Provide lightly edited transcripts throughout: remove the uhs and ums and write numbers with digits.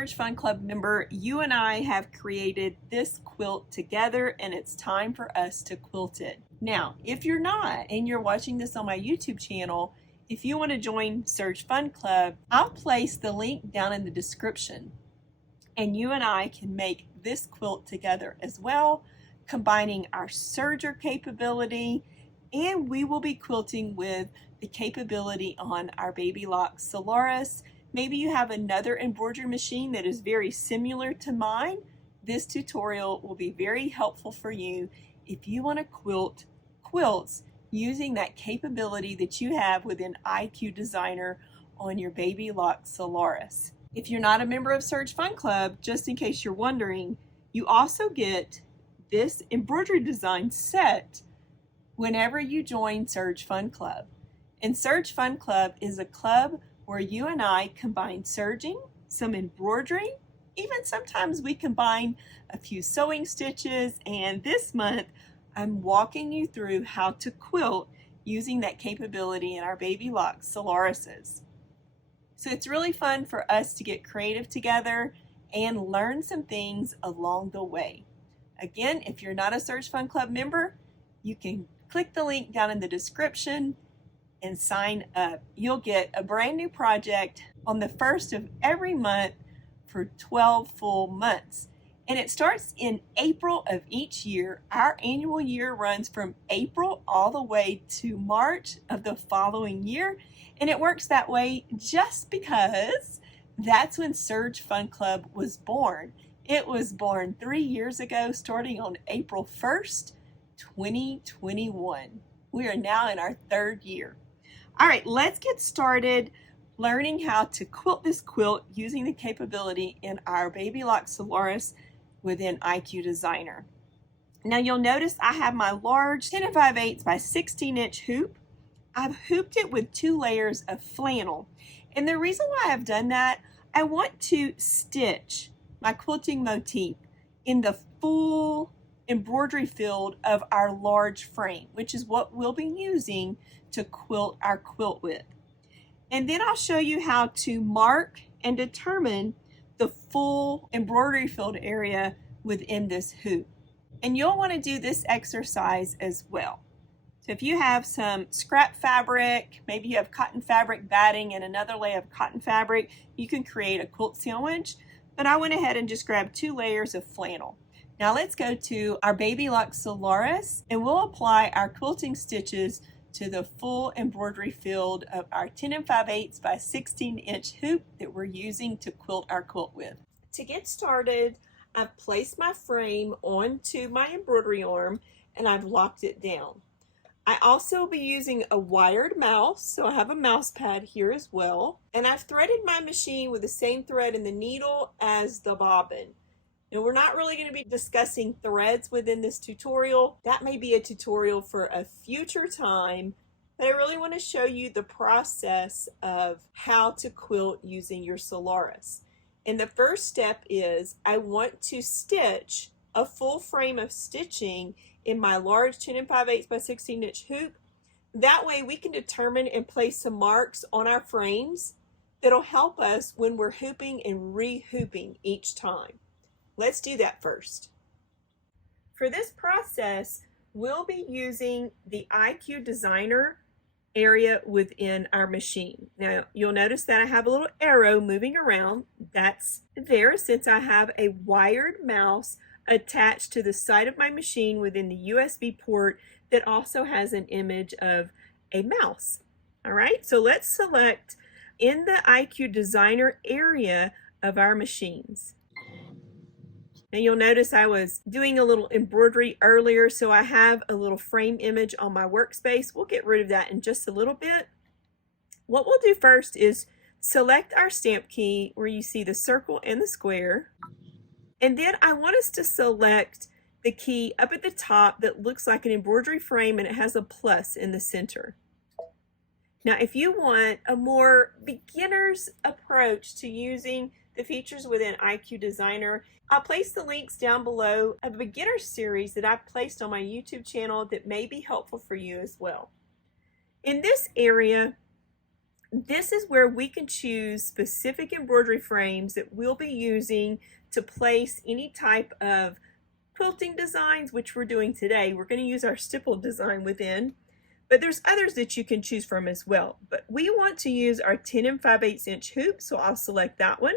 Serge Fun Club member, you and I have created this quilt together and it's time for us to quilt it. Now, if you're not and you're watching this on my YouTube channel, if you want to join Serge Fun Club, I'll place the link down in the description and you and I can make this quilt together as well, combining our serger capability, and we will be quilting with the capability on our Baby Lock Solaris. Maybe you have another embroidery machine that is very similar to mine. This tutorial will be very helpful for you if you want to quilt quilts using that capability that you have within IQ Designer on your Baby Lock Solaris. If you're not a member of Serge Fun Club, just in case you're wondering, you also get this embroidery design set whenever you join Serge Fun Club. And Serge Fun Club is a club where you and I combine serging, some embroidery, even sometimes we combine a few sewing stitches, and this month I'm walking you through how to quilt using that capability in our Baby Lock Solarises. So it's really fun for us to get creative together and learn some things along the way. Again, if you're not a Serge Fun Club member, you can click the link down in the description and sign up. You'll get a brand new project on the first of every month for 12 full months. And it starts in April of each year. Our annual year runs from April all the way to March of the following year. And it works that way just because that's when Serge Fun Club was born. It was born 3 years ago, starting on April 1st, 2021. We are now in our 3rd year. All right, let's get started learning how to quilt this quilt using the capability in our Baby Lock Solaris within IQ Designer. Now you'll notice I have my large 10 5/8 by 16 inch hoop. I've hooped it with 2 layers of flannel. And the reason why I've done that, I want to stitch my quilting motif in the full embroidery field of our large frame, which is what we'll be using to quilt our quilt with. And then I'll show you how to mark and determine the full embroidery field area within this hoop. And you'll want to do this exercise as well. So if you have some scrap fabric, maybe you have cotton fabric batting and another layer of cotton fabric, you can create a quilt sandwich. But I went ahead and just grabbed 2 layers of flannel. Now let's go to our Baby Lock Solaris and we'll apply our quilting stitches to the full embroidery field of our 10 5/8 by 16 inch hoop that we're using to quilt our quilt with. To get started, I've placed my frame onto my embroidery arm and I've locked it down. I also will be using a wired mouse, so I have a mouse pad here as well. And I've threaded my machine with the same thread in the needle as the bobbin. Now we're not really going to be discussing threads within this tutorial. That may be a tutorial for a future time, but I really want to show you the process of how to quilt using your Solaris. And the first step is I want to stitch a full frame of stitching in my large 10 5/8 by 16 inch hoop. That way we can determine and place some marks on our frames that'll help us when we're hooping and re-hooping each time. Let's do that first. For this process, we'll be using the IQ Designer area within our machine. Now, you'll notice that I have a little arrow moving around. That's there since I have a wired mouse attached to the side of my machine within the USB port that also has an image of a mouse. All right, so let's select in the IQ Designer area of our machines. Now you'll notice I was doing a little embroidery earlier, so I have a little frame image on my workspace. We'll get rid of that in just a little bit. What we'll do first is select our stamp key where you see the circle and the square. And then I want us to select the key up at the top that looks like an embroidery frame and it has a plus in the center. Now if you want a more beginner's approach to using the features within IQ Designer, I'll place the links down below of a beginner series that I've placed on my YouTube channel that may be helpful for you as well. In this area, this is where we can choose specific embroidery frames that we'll be using to place any type of quilting designs, which we're doing today. We're going to use our stipple design within, but there's others that you can choose from as well. But we want to use our 10 5/8 inch hoop, so I'll select that one.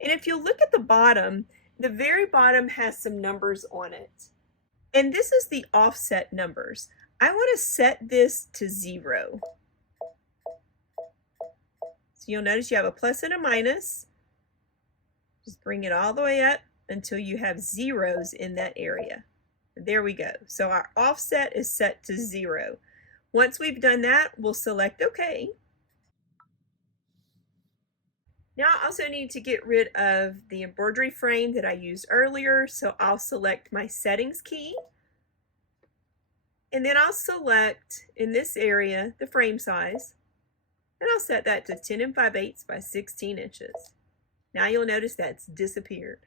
And if you look at the bottom, the very bottom has some numbers on it. And this is the offset numbers. I want to set this to 0. So you'll notice you have a plus and a minus. Just bring it all the way up until you have zeros in that area. There we go. So our offset is set to 0. Once we've done that, we'll select OK. Now I also need to get rid of the embroidery frame that I used earlier, so I'll select my settings key. And then I'll select, in this area, the frame size. And I'll set that to 10 5/8 by 16 inches. Now you'll notice that's disappeared.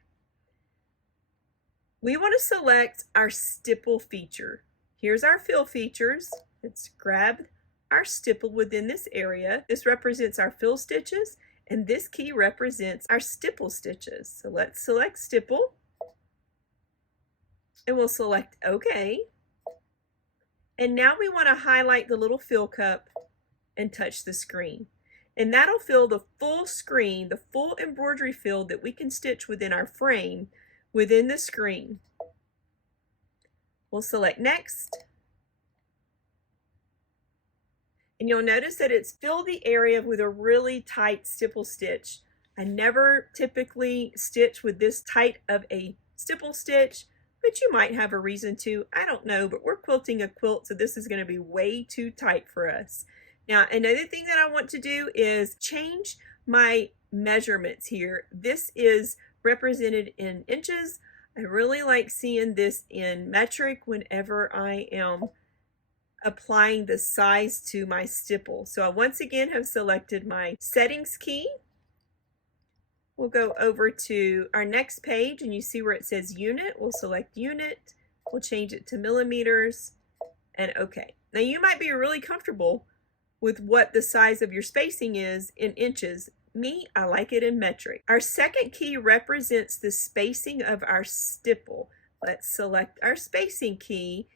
We want to select our stipple feature. Here's our fill features. Let's grab our stipple within this area. This represents our fill stitches, and this key represents our stipple stitches. So let's select stipple, and we'll select OK. And now we want to highlight the little fill cup and touch the screen. And that'll fill the full screen, the full embroidery field that we can stitch within our frame within the screen. We'll select next. And you'll notice that it's filled the area with a really tight stipple stitch. I never typically stitch with this tight of a stipple stitch, but you might have a reason to. I don't know, but we're quilting a quilt, so this is going to be way too tight for us. Now, another thing that I want to do is change my measurements here. This is represented in inches. I really like seeing this in metric whenever I am applying the size to my stipple. So I once again have selected my settings key. We'll go over to our next page, and you see where it says unit. We'll select unit. We'll change it to millimeters, and OK. Now you might be really comfortable with what the size of your spacing is in inches. Me, I like it in metric. Our second key represents the spacing of our stipple. Let's select our spacing key,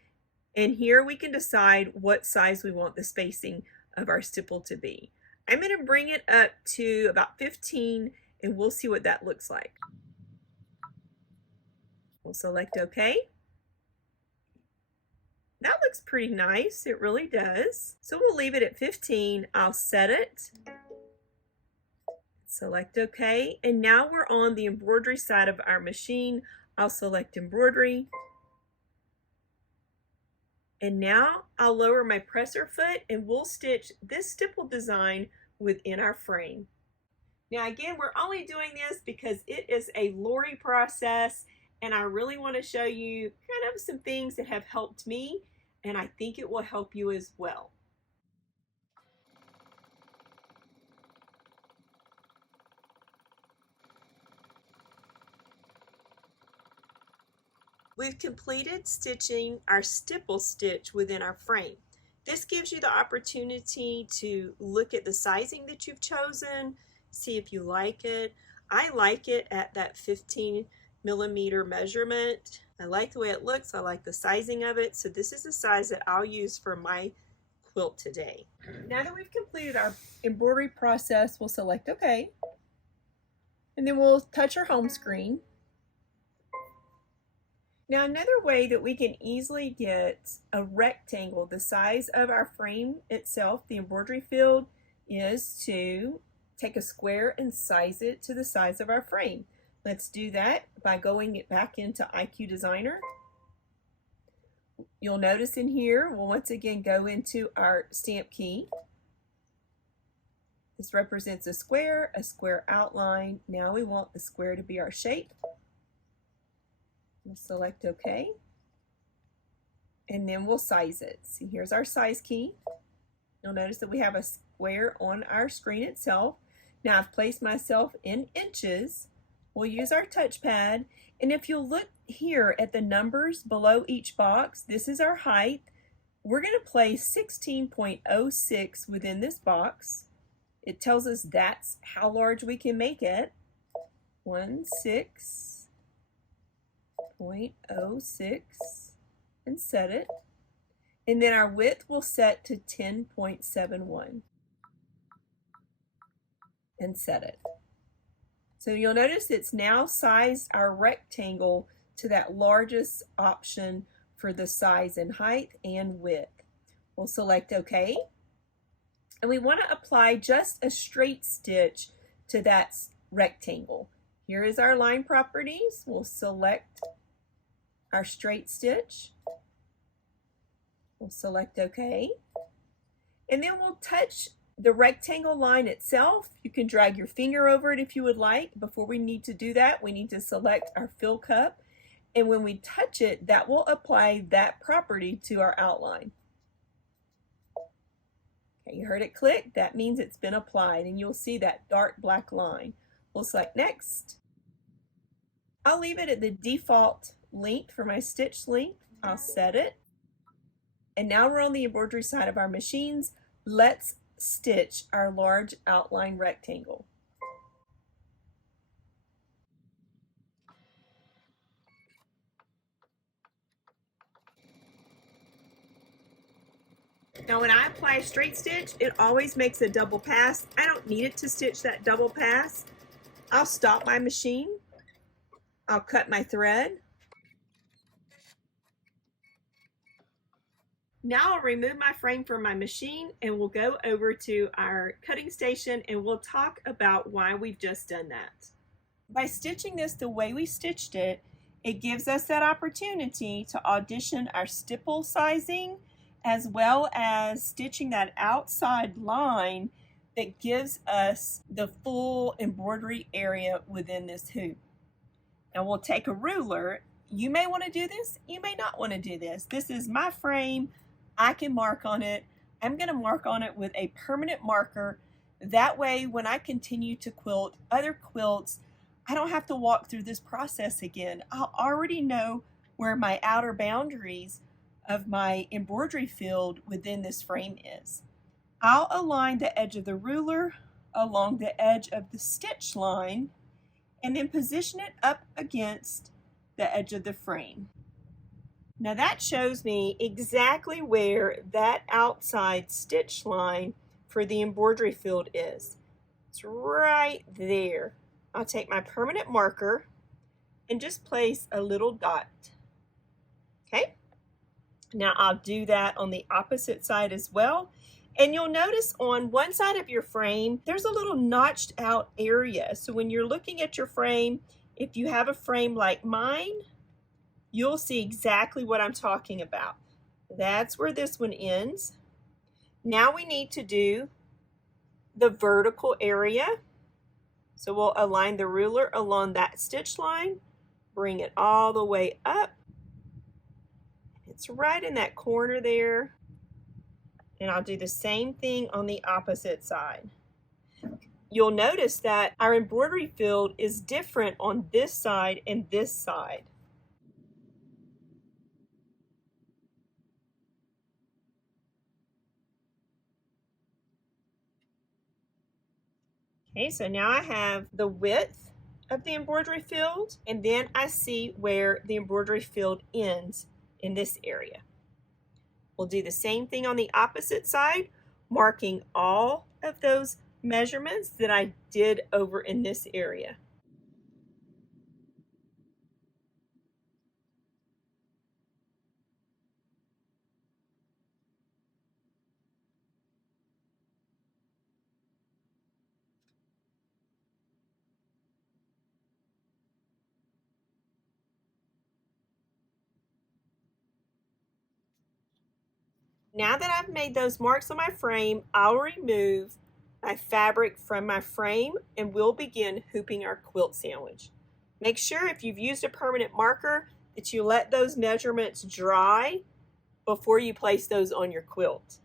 and here we can decide what size we want the spacing of our stipple to be. I'm going to bring it up to about 15, and we'll see what that looks like. We'll select OK. That looks pretty nice. It really does. So we'll leave it at 15. I'll set it. Select OK. And now we're on the embroidery side of our machine. I'll select embroidery. And now I'll lower my presser foot, and we'll stitch this stipple design within our frame. Now again, we're only doing this because it is a Lori process, and I really want to show you kind of some things that have helped me, and I think it will help you as well. We've completed stitching our stipple stitch within our frame. This gives you the opportunity to look at the sizing that you've chosen, see if you like it. I like it at that 15 millimeter measurement. I like the way it looks. I like the sizing of it. So this is the size that I'll use for my quilt today. Now that we've completed our embroidery process, we'll select OK. And then we'll touch our home screen. Now another way that we can easily get a rectangle the size of our frame itself, the embroidery field, is to take a square and size it to the size of our frame. Let's do that by going back into IQ Designer. You'll notice in here, we'll once again go into our stamp key. This represents a square outline. Now we want the square to be our shape. We'll select OK. And then we'll size it. See, here's our size key. You'll notice that we have a square on our screen itself. Now I've placed myself in inches. We'll use our touchpad, and if you'll look here at the numbers below each box, this is our height. We're going to place 16.06 within this box, It tells us that's how large we can make it. 16.06 and set it. And then our width will set to 10.71 and set it. So you'll notice it's now sized our rectangle to that largest option for the size and height and width. We'll select OK. And we want to apply just a straight stitch to that rectangle. Here is our line properties. We'll select our straight stitch. We'll select OK. And then we'll touch the rectangle line itself. You can drag your finger over it if you would like. Before we need to do that, we need to select our fill cup. And when we touch it, that will apply that property to our outline. Okay, you heard it click. That means it's been applied, and you'll see that dark black line. We'll select Next. I'll leave it at the default length for my stitch length. I'll set it. And now we're on the embroidery side of our machines. Let's stitch our large outline rectangle. Now when I apply a straight stitch, it always makes a double pass. I don't need it to stitch that double pass. I'll stop my machine. I'll cut my thread. Now I'll remove my frame from my machine and we'll go over to our cutting station and we'll talk about why we've just done that. By stitching this the way we stitched it, it gives us that opportunity to audition our stipple sizing as well as stitching that outside line that gives us the full embroidery area within this hoop. Now we'll take a ruler. You may want to do this, you may not want to do this. This is my frame. I can mark on it. I'm going to mark on it with a permanent marker. That way when I continue to quilt other quilts, I don't have to walk through this process again. I'll already know where my outer boundaries of my embroidery field within this frame is. I'll align the edge of the ruler along the edge of the stitch line and then position it up against the edge of the frame. Now that shows me exactly where that outside stitch line for the embroidery field is. It's right there. I'll take my permanent marker and just place a little dot. Okay? Now I'll do that on the opposite side as well. And you'll notice on one side of your frame, there's a little notched out area. So when you're looking at your frame, if you have a frame like mine, you'll see exactly what I'm talking about. That's where this one ends. Now we need to do the vertical area. So we'll align the ruler along that stitch line, bring it all the way up. It's right in that corner there. And I'll do the same thing on the opposite side. You'll notice that our embroidery field is different on this side and this side. Okay, so now I have the width of the embroidery field, and then I see where the embroidery field ends in this area. We'll do the same thing on the opposite side, marking all of those measurements that I did over in this area. Now that I've made those marks on my frame, I'll remove my fabric from my frame and we'll begin hooping our quilt sandwich. Make sure if you've used a permanent marker that you let those measurements dry before you place those on your quilt.